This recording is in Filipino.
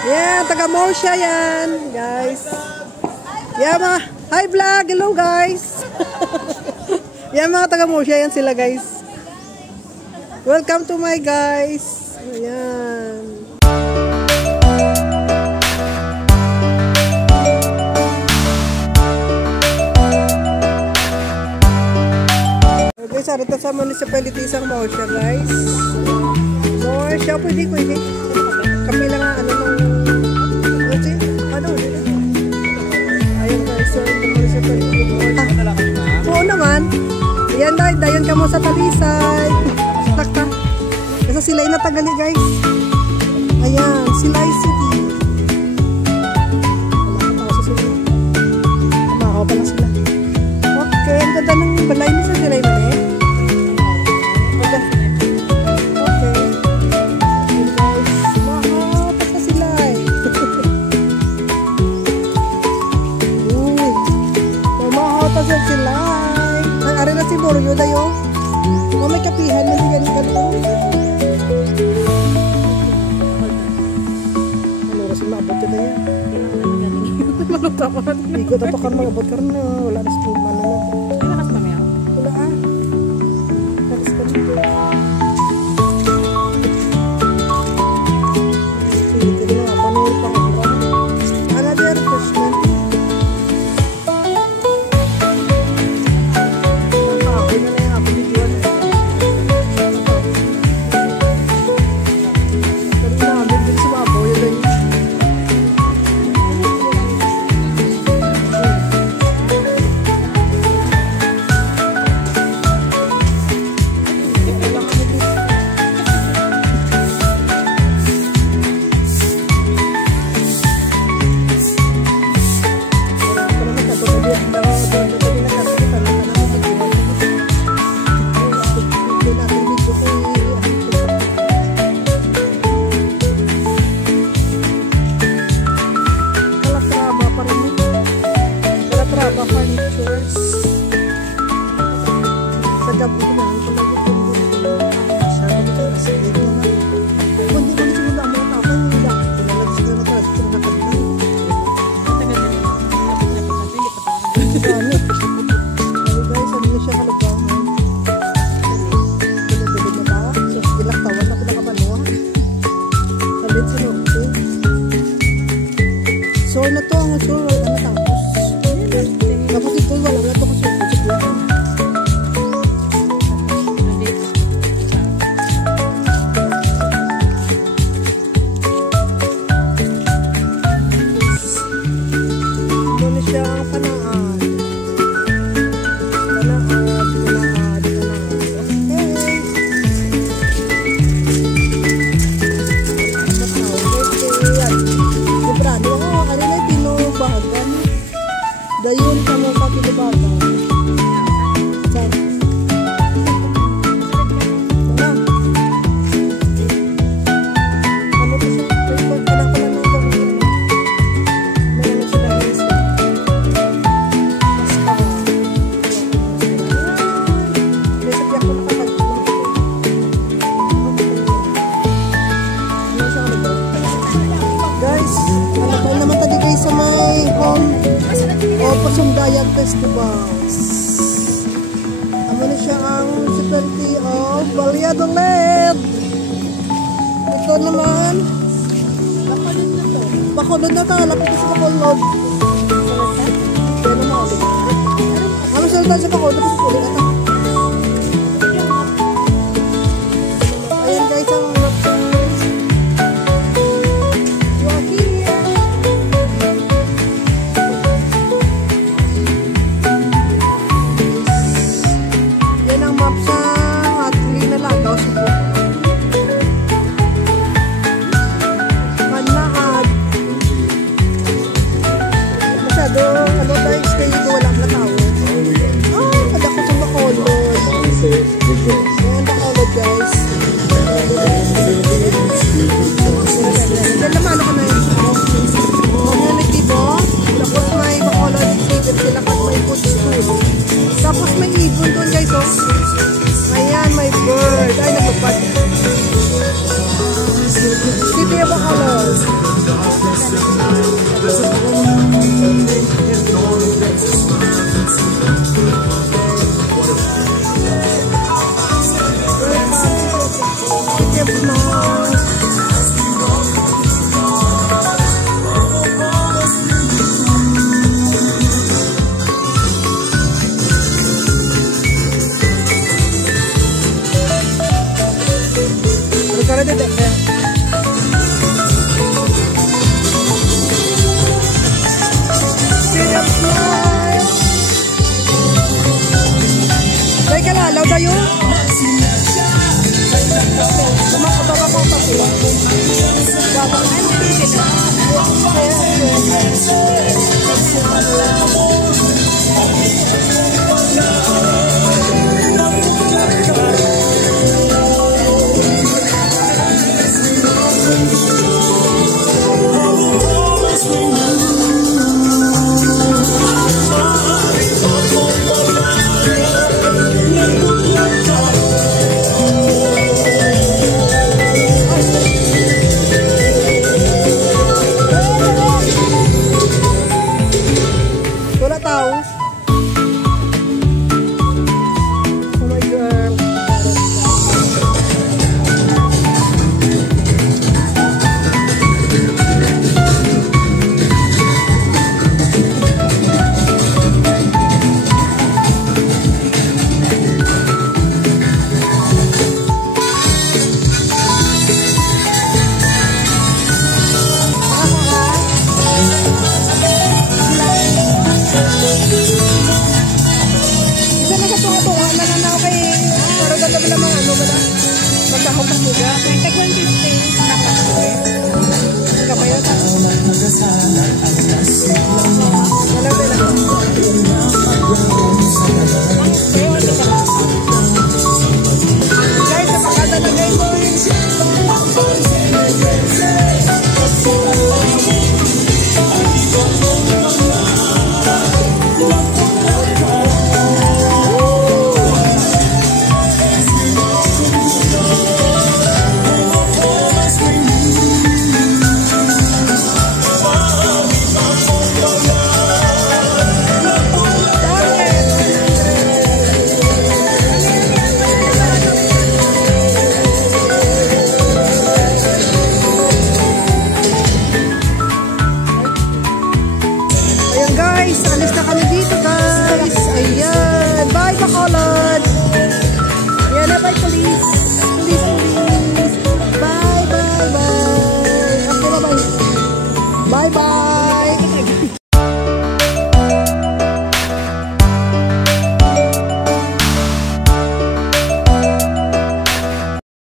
Yeah, taga Morsha yan, guys. Yeah, mga hi vlog, hello guys. Yan mga taga Morsha yan sila, guys. Welcome to my guys. Ayan. Guys, arito sa municipality isang Morsha, guys. Morsha, pwede. Kami lang nga, ano dito. Ayun guys, so ito municipality Morsha. Oo naman. Ayan, dayan ka mo sa Talisay. Takta. Kasi sila yung natagali, guys. Ayan, Silay City. Wala ka pa kasi sila. Kumakaw pa lang sila. Okay, ang ganda ng balay niya sa Silay na eh. Si Boryo dayo. Oh, may kapihan man diyan ka dito. Ano kasi maabot ka dayo. Malutakan. Bigo to kan magabot karna wala na sa mana na. Ay nakas mamaya. Wala ah. Tapos pa dito. Sige na pa no pang. Ana dia refreshment. So na to ang sure wala na tapos. Tapos ito wala to kasi dayon ka mo sa Pilibata. Saan? Ano to siya? Pwede ka lang ng gawin. May ano sila guys. Basta. May sabi ako nakapagpulang ito. Ano siya ano ba? Guys, ano ba naman tadi guys sa may home? O Pasundayag Festivals. Ano na siya ang municipality of Valladolid. Ito naman Bacolod na to. Lapit sa Bacolod. Yan naman ulit. Ang salita sa Bacolod kasi ulit ito. Ayan guys ang guys. Bye-bye!